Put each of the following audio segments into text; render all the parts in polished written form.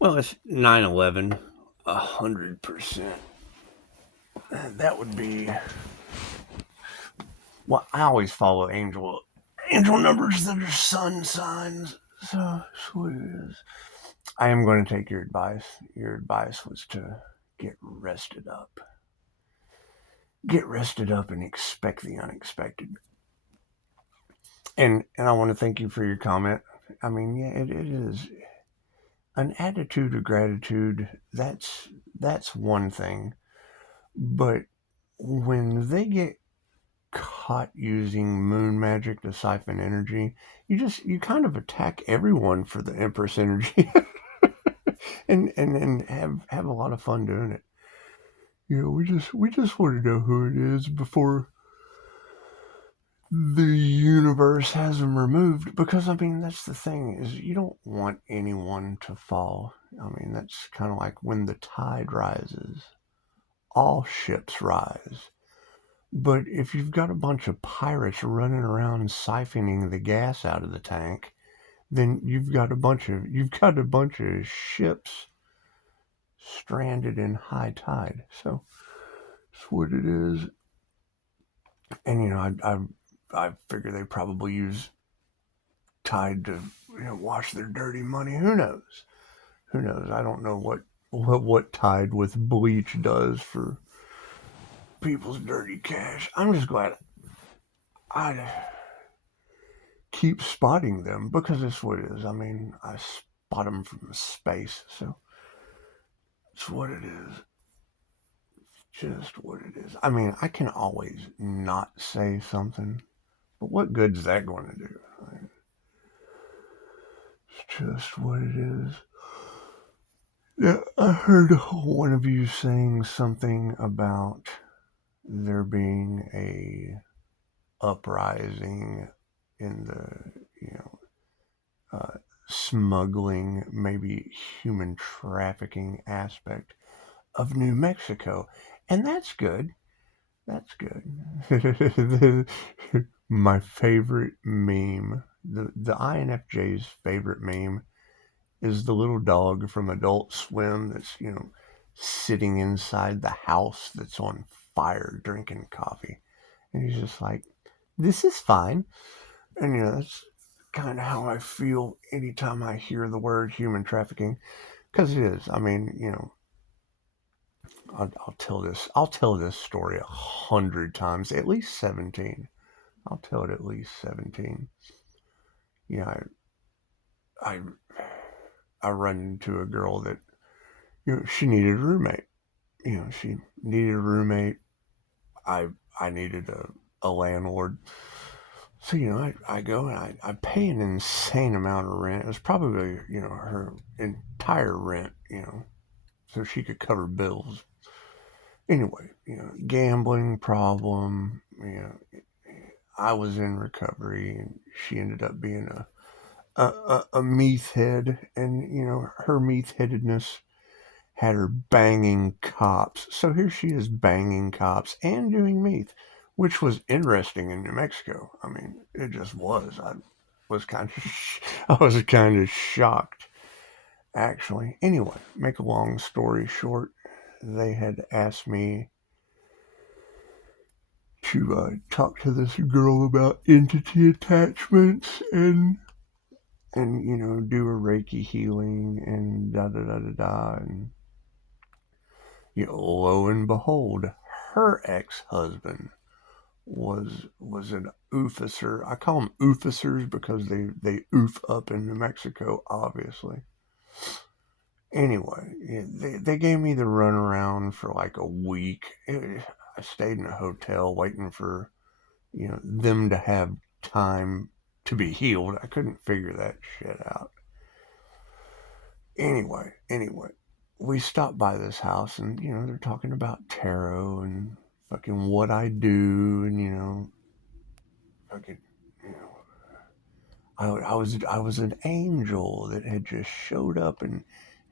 Well, it's 9/11, 100%. That would be. Well, I always follow angel numbers that are sun signs. So that's what it is. I am going to take your advice. Your advice was to get rested up. Get rested up and expect the unexpected. And I want to thank you for your comment. I mean, yeah, it is an attitude of gratitude. That's one thing, but when they get caught using moon magic to siphon energy, you kind of attack everyone for the Empress energy, and have a lot of fun doing it. We just want to know who it is before the universe has them removed, because I mean that's the thing, is you don't want anyone to fall. I mean, that's kind of like when the tide rises, all ships rise. But if you've got a bunch of pirates running around siphoning the gas out of the tank, then you've got a bunch of ships stranded in high tide. So that's what it is. And I figure they probably use tide to wash their dirty money. Who knows? Who knows? I don't know what tide with bleach does for people's dirty cash. I'm just glad I keep spotting them, because that's what it is. I mean, I spot them from space, so it's what it is. Just what it is. I mean, I can always not say something, but what good's that going to do? I mean, it's just what it is. Yeah, I heard one of you saying something about there being a uprising in the smuggling, maybe human trafficking aspect of New Mexico, and that's good. That's good. My favorite meme, the INFJ's favorite meme, is the little dog from Adult Swim that's sitting inside the house that's on fire drinking coffee, and he's just like, "This is fine." And that's kind of how I feel anytime I hear the word human trafficking, because it is. I mean, I'll tell this. I'll tell this story 100 times, at least 17. I'll tell it at least 17. You know, I I run into a girl that she needed a roommate. She needed a roommate. I needed a landlord. So I go and I pay an insane amount of rent. It was probably her entire rent. So she could cover bills. Anyway, gambling problem. I was in recovery, and she ended up being a meth head, and her meth headedness had her banging cops. So here she is banging cops and doing meth, which was interesting in New Mexico. I mean, it just was. Was kind of I was kind of shocked, actually. Anyway, make a long story short, they had asked me to talk to this girl about entity attachments, and do a Reiki healing and da da da da da. And lo and behold, her ex-husband was an ooficer. I call them oofficers because they oof up in New Mexico, obviously. Anyway, they gave me the runaround for like a week. I stayed in a hotel waiting for them to have time to be healed. I couldn't figure that shit out. Anyway, we stopped by this house, and they're talking about tarot and fucking what I do, and fucking you know I was an angel that had just showed up and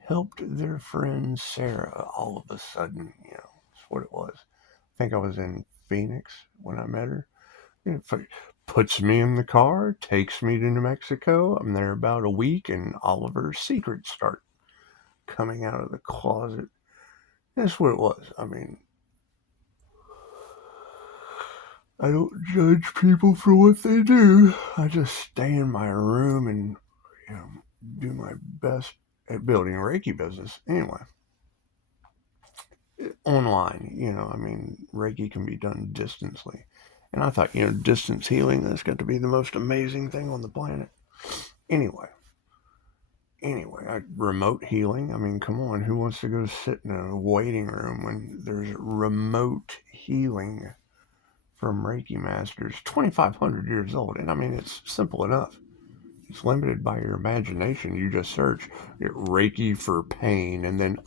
helped their friend Sarah. All of a sudden, that's what it was. I think I was in Phoenix when I met her. Puts me in the car, takes me to New Mexico. I'm there about a week, and all of her secrets start coming out of the closet. That's what it was. I mean, I don't judge people for what they do. I just stay in my room and, you know, do my best at building a Reiki business. Anyway, online, I mean, Reiki can be done distantly. And I thought, distance healing, that's got to be the most amazing thing on the planet. Anyway, remote healing. I mean, come on, who wants to go sit in a waiting room when there's remote healing from Reiki masters, 2,500 years old? And I mean, it's simple enough. It's limited by your imagination. You just search Reiki for pain, and then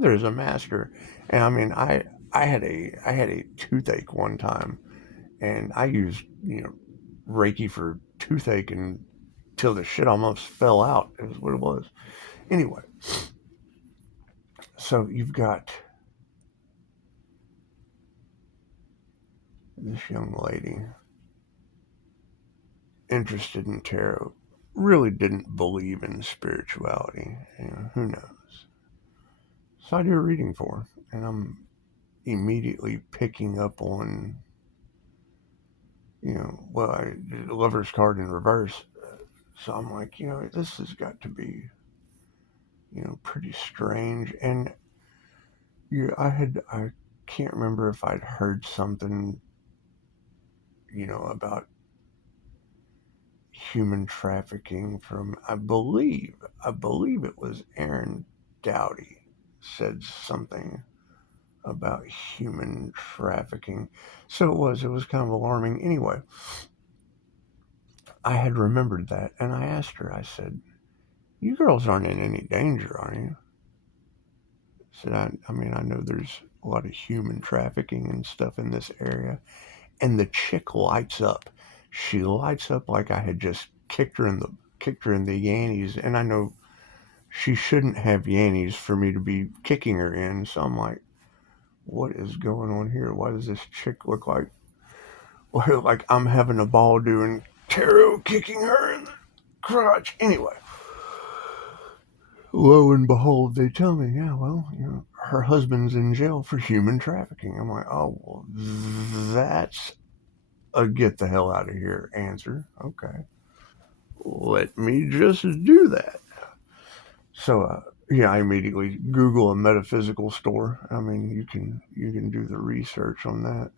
there's a master. And I mean, I had a toothache one time, and I used Reiki for toothache and till the shit almost fell out. It was what it was. Anyway, so you've got this young lady interested in tarot, really didn't believe in spirituality. Who knows? So I do a reading for her, and I'm immediately picking up on, I did a lover's card in reverse. So I'm like, this has got to be, pretty strange. And I can't remember if I'd heard something, about human trafficking from, I believe it was Aaron Dowdy said something about human trafficking. So it was kind of alarming. Anyway, I had remembered that, and I asked her, I said, "You girls aren't in any danger, are you?" I said, I mean, I know there's a lot of human trafficking and stuff in this area. And the chick lights up. She lights up like I had just kicked her in the yannies, and I know she shouldn't have yannies for me to be kicking her in. So I'm like, what is going on here? Why does this chick look like I'm having a ball doing tarot, kicking her in the crotch? Anyway, lo and behold, they tell me, yeah, well, her husband's in jail for human trafficking. I'm like, oh, well, that's a get the hell out of here answer. Okay, let me just do that. So, I immediately Google a metaphysical store. I mean, you can do the research on that.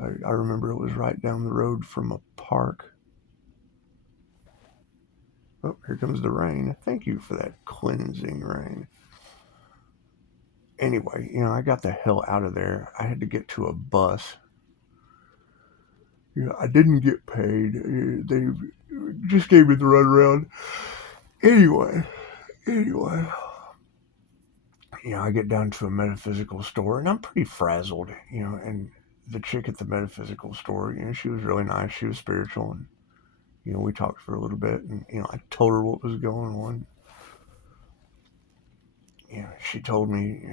I remember it was right down the road from a park. Oh, here comes the rain. Thank you for that cleansing rain. Anyway, I got the hell out of there. I had to get to a bus. I didn't get paid. They just gave me the runaround. Anyway, I get down to a metaphysical store, and I'm pretty frazzled, and the chick at the metaphysical store, she was really nice. She was spiritual, and, we talked for a little bit, and, I told her what was going on. She told me,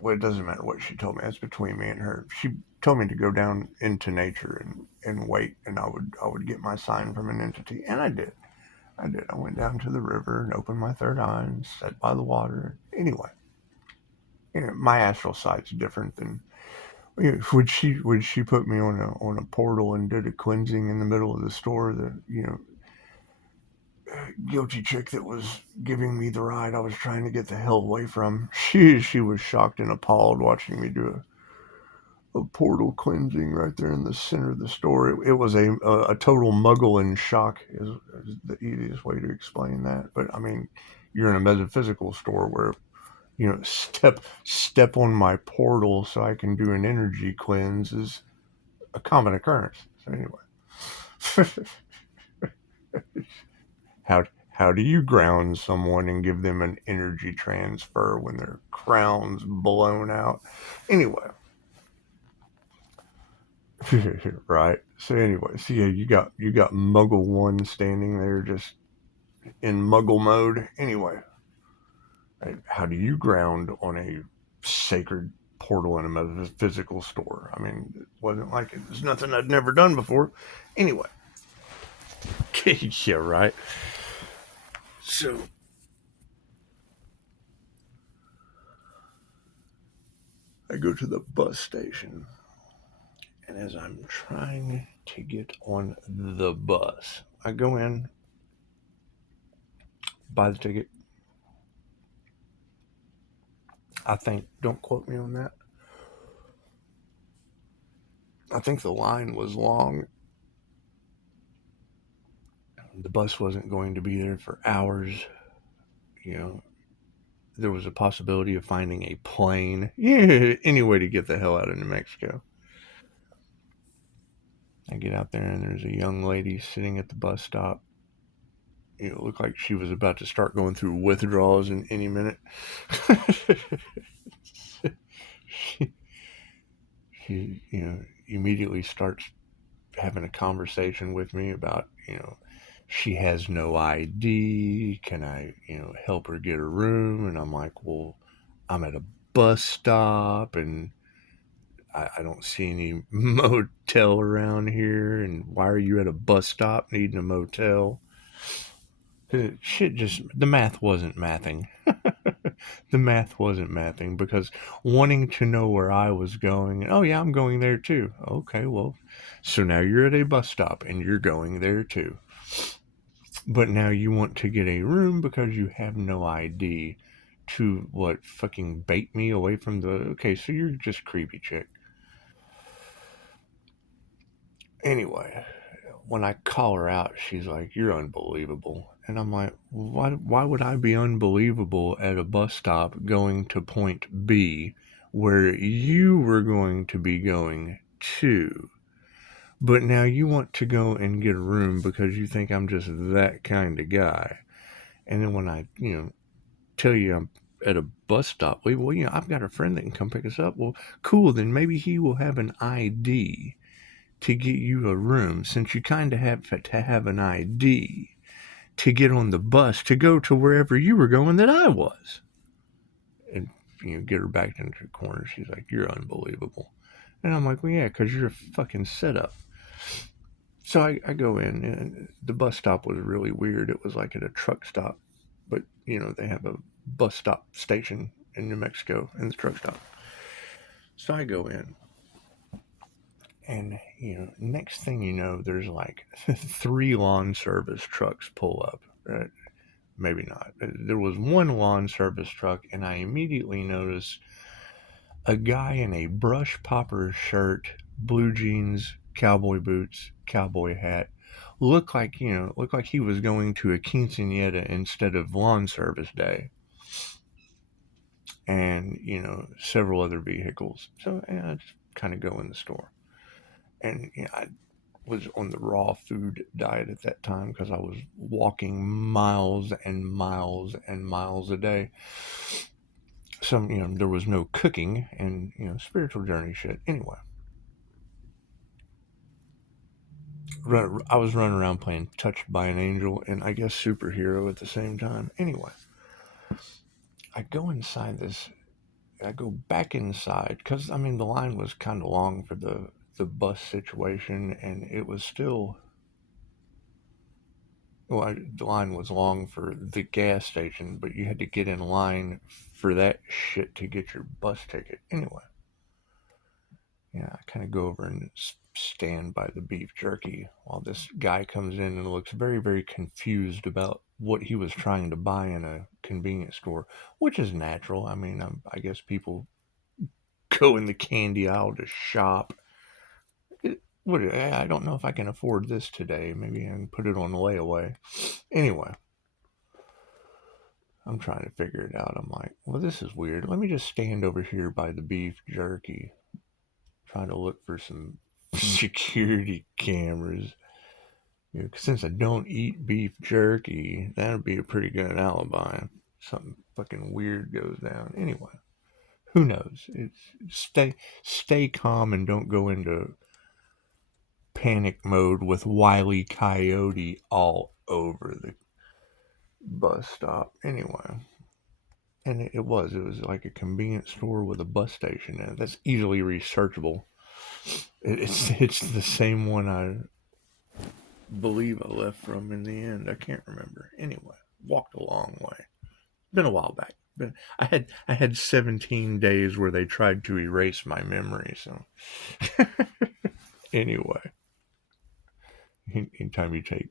well, it doesn't matter what she told me. That's between me and her. She told me to go down into nature and wait, and I would get my sign from an entity, and I did. I did. I went down to the river and opened my third eye and sat by the water. Anyway, my astral side's different than. Would she put me on a portal and did a cleansing in the middle of the store? The guilty chick that was giving me the ride I was trying to get the hell away from. She was shocked and appalled watching me do a portal cleansing right there in the center of the store. It was a total muggle in shock is the easiest way to explain that. But I mean, you're in a metaphysical store where step on my portal so I can do an energy cleanse is a common occurrence. So anyway, how do you ground someone and give them an energy transfer when their crown's blown out? Anyway, right. So anyway, yeah, you got Muggle One standing there just in Muggle mode. Anyway, how do you ground on a sacred portal in a metaphysical store? I mean, it wasn't like it was nothing I'd never done before. Anyway, yeah, right. So I go to the bus station, and as I'm trying to get on the bus, I go in, buy the ticket. I think, don't quote me on that, I think the line was long. The bus wasn't going to be there for hours. You know, there was a possibility of finding a plane. Yeah, any way to get the hell out of New Mexico. I get out there and there's a young lady sitting at the bus stop. It looked like she was about to start going through withdrawals in any minute. she, she immediately starts having a conversation with me about, she has no ID. Can I, help her get a room? And I'm like, well, I'm at a bus stop and I don't see any motel around here. And why are you at a bus stop needing a motel? Shit, just the math wasn't mathing. The math wasn't mathing because wanting to know where I was going, oh yeah, I'm going there too. Okay, well, so now you're at a bus stop and you're going there too. But now you want to get a room because you have no ID to what, fucking bait me away from the, okay, so you're just creepy chick. Anyway, when I call her out, she's like, "You're unbelievable." And I'm like, why would I be unbelievable at a bus stop going to point B where you were going to be going to? But now you want to go and get a room because you think I'm just that kind of guy. And then when I, tell you I'm at a bus stop, well, I've got a friend that can come pick us up. Well, cool, then maybe he will have an ID to get you a room, since you kind of have to have an ID to get on the bus to go to wherever you were going that I was. And, get her back into the corner. She's like, "You're unbelievable." And I'm like, "Well, yeah, because you're a fucking setup." So I go in, and the bus stop was really weird. It was like at a truck stop, but, they have a bus stop station in New Mexico in the truck stop. So I go in, and, next thing you know, there's like three lawn service trucks pull up. Maybe not. There was one lawn service truck, and I immediately noticed a guy in a brush popper shirt, blue jeans, cowboy boots, cowboy hat. Looked like he was going to a quinceanera instead of lawn service day, and several other vehicles. So I just kind of go in the store, and I was on the raw food diet at that time because I was walking miles and miles and miles a day. Some, there was no cooking and, spiritual journey shit. Anyway, I was running around playing Touched by an Angel and I guess superhero at the same time. Anyway, I go inside this, I go back inside because, the line was kind of long for the bus situation, and it was still, well, the line was long for the gas station, but you had to get in line for that shit to get your bus ticket. Anyway, I kind of go over and stand by the beef jerky while this guy comes in and looks very, very confused about what he was trying to buy in a convenience store, which is natural. I guess people go in the candy aisle to shop. I don't know if I can afford this today. Maybe I can put it on layaway. Anyway, I'm trying to figure it out. I'm like, well, this is weird. Let me just stand over here by the beef jerky, trying to look for some security cameras. Since I don't eat beef jerky, that would be a pretty good alibi. Something fucking weird goes down. Anyway, who knows? It's stay calm and don't go into panic mode with Wile E. Coyote all over the bus stop. Anyway, and it was like a convenience store with a bus station in it. That's easily researchable. It's the same one I believe I left from in the end. I can't remember. Anyway, walked a long way. Been a while back. I had 17 days where they tried to erase my memory. So anyway, anytime you take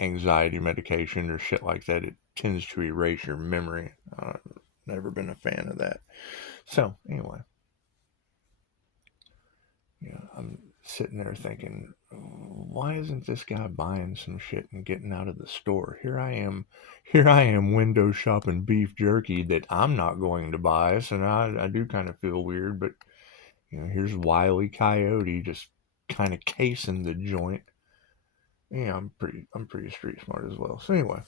anxiety medication or shit like that, it tends to erase your memory. I've never been a fan of that. So anyway, I'm sitting there thinking, why isn't this guy buying some shit and getting out of the store? Here I am window shopping beef jerky that I'm not going to buy. So now I do kind of feel weird, but here's Wile E. Coyote just kind of casing the joint. Yeah, I'm pretty street smart as well. So anyway,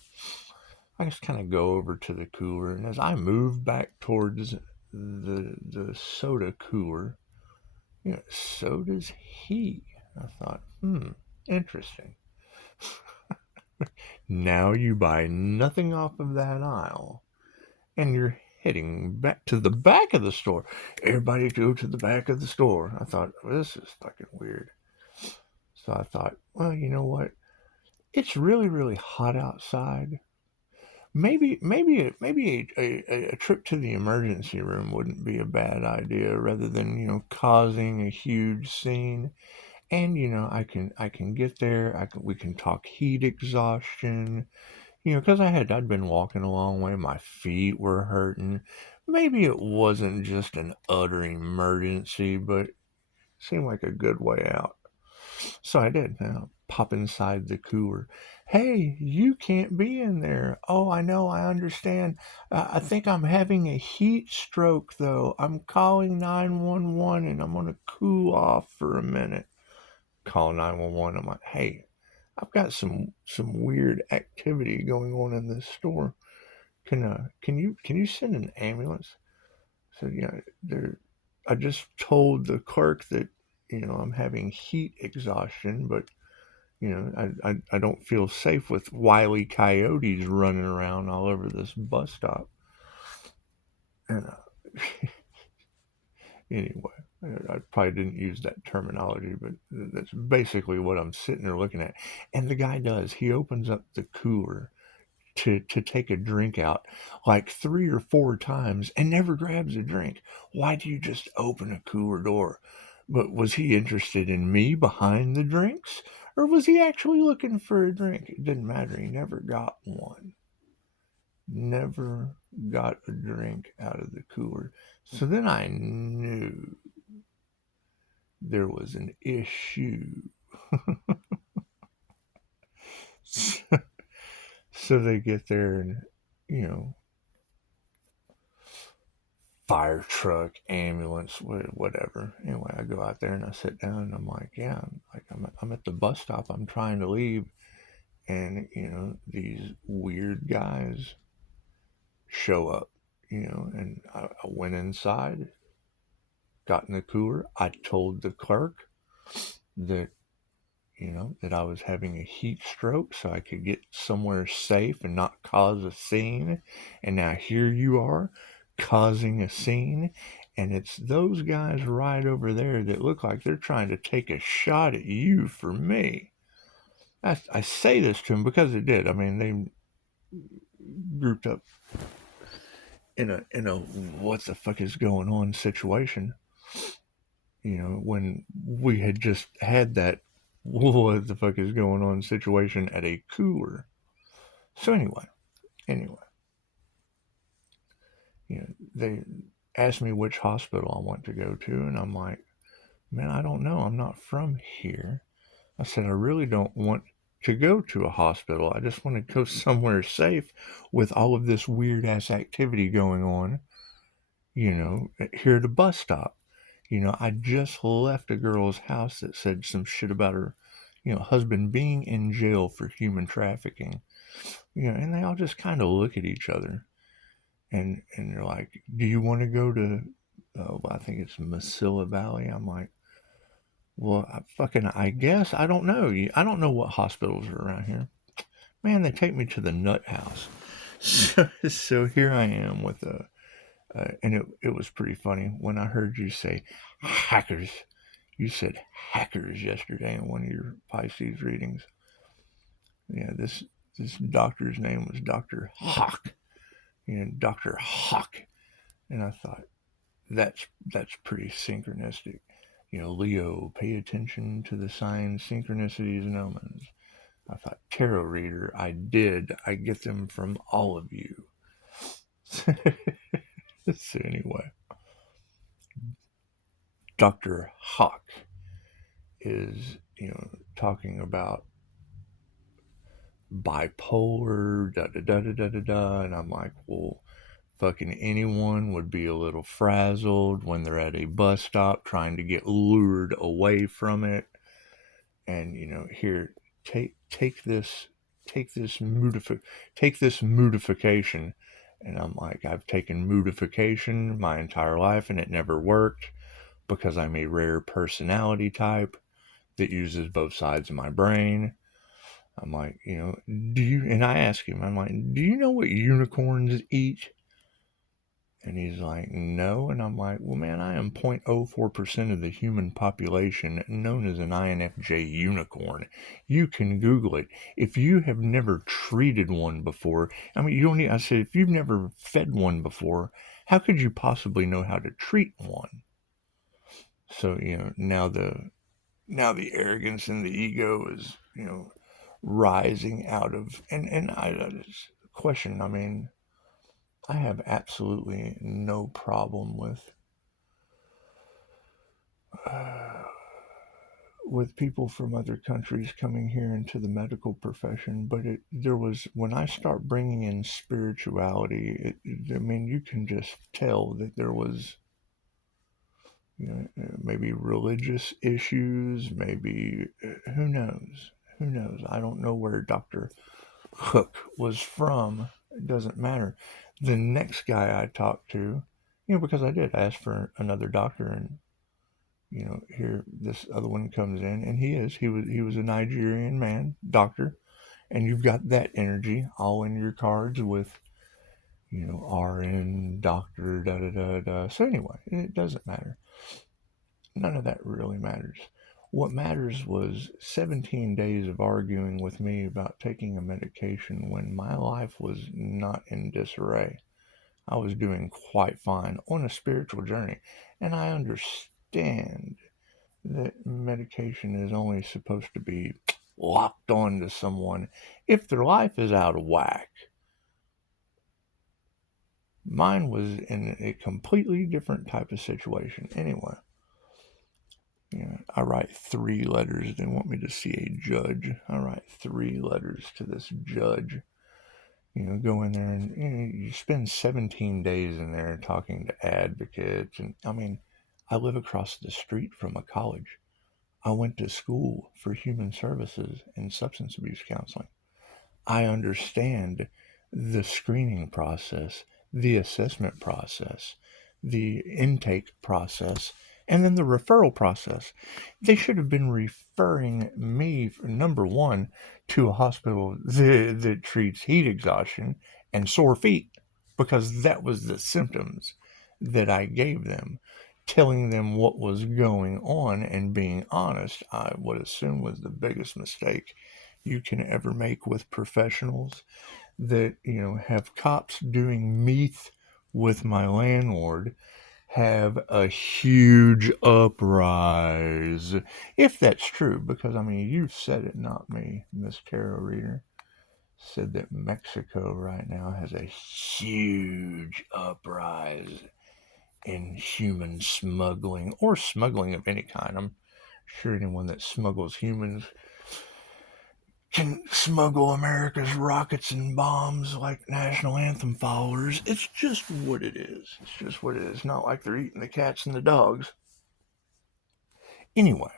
I just kind of go over to the cooler, and as I move back towards the soda cooler, so does he. I thought, interesting. Now you buy nothing off of that aisle, and you're heading back to the back of the store. Everybody go to the back of the store. I thought, well, this is fucking weird. So I thought, well, you know what? It's really, really hot outside. Maybe a trip to the emergency room wouldn't be a bad idea, rather than causing a huge scene. And I can get there. We can talk heat exhaustion. Because I'd been walking a long way. My feet were hurting. Maybe it wasn't just an utter emergency, but it seemed like a good way out. So I did. Pop inside the cooler. Hey, you can't be in there. Oh, I know. I understand. I think I'm having a heat stroke, though. I'm calling 911 and I'm going to cool off for a minute. Call 911. I'm like, hey, I've got some weird activity going on in this store. Can you send an ambulance? So I just told the clerk that I'm having heat exhaustion, but I don't feel safe with wily coyotes running around all over this bus stop. And anyway, I probably didn't use that terminology, but that's basically what I'm sitting there looking at. And the guy does. He opens up the cooler to take a drink out like 3 or 4 times and never grabs a drink. Why do you just open a cooler door? But was he interested in me behind the drinks? Or was he actually looking for a drink? It didn't matter. He never got one. Never got a drink out of the cooler. So then I knew there was an issue. So they get there and, you know, fire truck, ambulance, whatever. Anyway, I go out there and I sit down and I'm like, yeah, I'm at the bus stop. I'm trying to leave. And, these weird guys show up, and I went inside, got in the cooler. I told the clerk that that I was having a heat stroke so I could get somewhere safe and not cause a scene. And now here you are causing a scene. And it's those guys right over there that look like they're trying to take a shot at you for me. I say this to them because it did. I mean, they grouped up in a what the fuck is going on situation. When we had just had that what the fuck is going on situation at a cooler. So anyway, they asked me which hospital I want to go to, and I'm like, man, I don't know. I'm not from here. I said, I really don't want to go to a hospital. I just want to go somewhere safe with all of this weird ass activity going on, here at a bus stop. I just left a girl's house that said some shit about her, husband being in jail for human trafficking. And they all just kind of look at each other and they're like, do you want to go to, I think it's Mesilla Valley? I'm like, well, I guess, I don't know. I don't know what hospitals are around here. Man, they take me to the nut house. So here I am with and it was pretty funny when I heard you say hackers. You said hackers yesterday in one of your Pisces readings. Yeah, this doctor's name was Dr. Hawk. Dr. Hawk. And I thought, that's pretty synchronistic. Leo, pay attention to the signs, synchronicities, and omens. I thought, tarot reader, I get them from all of you. So anyway, Dr. Hawk is, talking about bipolar, da da da da da da da, and I'm like, well, fucking anyone would be a little frazzled when they're at a bus stop trying to get lured away from it. And here, take this take this moodification. And I'm like, I've taken moodification my entire life and it never worked because I'm a rare personality type that uses both sides of my brain. I'm like, do you, and I ask him, I'm like, do you know what unicorns eat? And he's like, no. And I'm like, well, man, I am 0.04% of the human population known as an INFJ unicorn. You can Google it. If you have never treated one before, I mean, you don't need, I said, if you've never fed one before, how could you possibly know how to treat one? So, now the arrogance and the ego is, rising out of, and I just question, I mean, I have absolutely no problem with people from other countries coming here into the medical profession, but there was, when I start bringing in spirituality, I mean, you can just tell that there was, maybe religious issues, maybe, who knows? Who knows? I don't know where Dr. Hook was from. It doesn't matter. The next guy I talked to, because I did ask for another doctor, and here this other one comes in, and he was a Nigerian man, doctor, and you've got that energy all in your cards with, RN, doctor, da da da da. So anyway, it doesn't matter. None of that really matters. What matters was 17 days of arguing with me about taking a medication when my life was not in disarray. I was doing quite fine on a spiritual journey, and I understand that medication is only supposed to be locked on to someone if their life is out of whack. Mine was in a completely different type of situation. Anyway, I write 3 letters. They want me to see a judge. I write 3 letters to this judge. Go in there and you spend 17 days in there talking to advocates. And I mean, I live across the street from a college. I went to school for human services and substance abuse counseling. I understand the screening process, the assessment process, the intake process, and then the referral process. They should have been referring me, number one, to a hospital that treats heat exhaustion and sore feet, because that was the symptoms that I gave them. Telling them what was going on and being honest, I would assume, was the biggest mistake you can ever make with professionals. That, have cops doing meth with my landlord have a huge uprise. If that's true, because I mean, you said it, not me, Miss Tarot Reader. Said that Mexico right now has a huge uprise in human smuggling, or smuggling of any kind. I'm sure anyone that smuggles humans can smuggle America's rockets and bombs like national anthem followers. It's just what it is. It's just what it is. Not like they're eating the cats and the dogs. Anyway.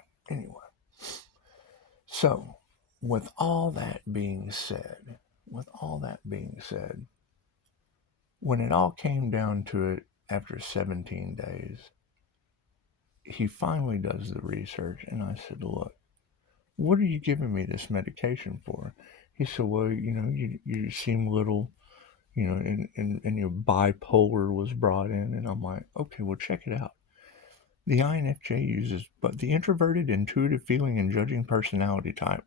So, with all that being said, when it all came down to it after 17 days, he finally does the research, and I said, look, what are you giving me this medication for? He said, well, you seem little, and your bipolar was brought in. And I'm like, okay, well, check it out. The INFJ uses, but the introverted, intuitive, feeling, and judging personality type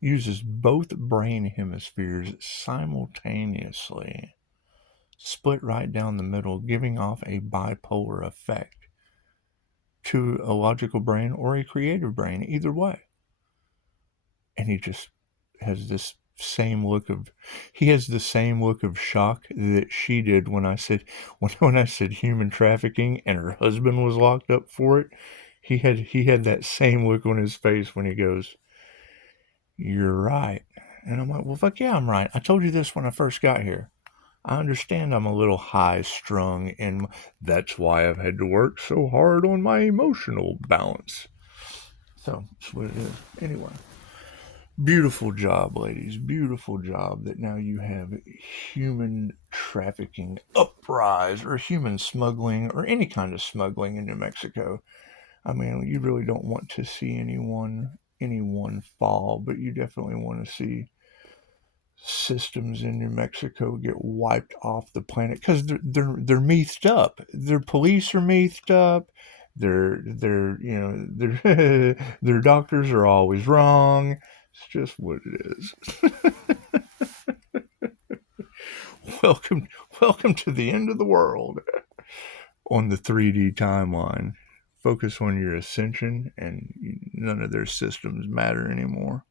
uses both brain hemispheres simultaneously. split right down the middle, giving off a bipolar effect to a logical brain or a creative brain, either way. And he just has this same look of he has the same look of shock that she did when I said when I said human trafficking and her husband was locked up for it. He had that same look on his face when he goes, "You're right." And I'm like, "Well, fuck yeah, I'm right. I told you this when I first got here. I understand I'm a little high strung, and that's why I've had to work so hard on my emotional balance." So that's what it is. Anyway, beautiful job, ladies. Beautiful job that now you have human trafficking uprise or human smuggling or any kind of smuggling in New Mexico. I mean, you really don't want to see anyone fall, but you definitely want to see systems in New Mexico get wiped off the planet because they're methed up. Their police are methed up. Their doctors are always wrong. It's just what it is. welcome welcome to the end of the world on the 3D timeline. Focus on your ascension, and none of their systems matter anymore.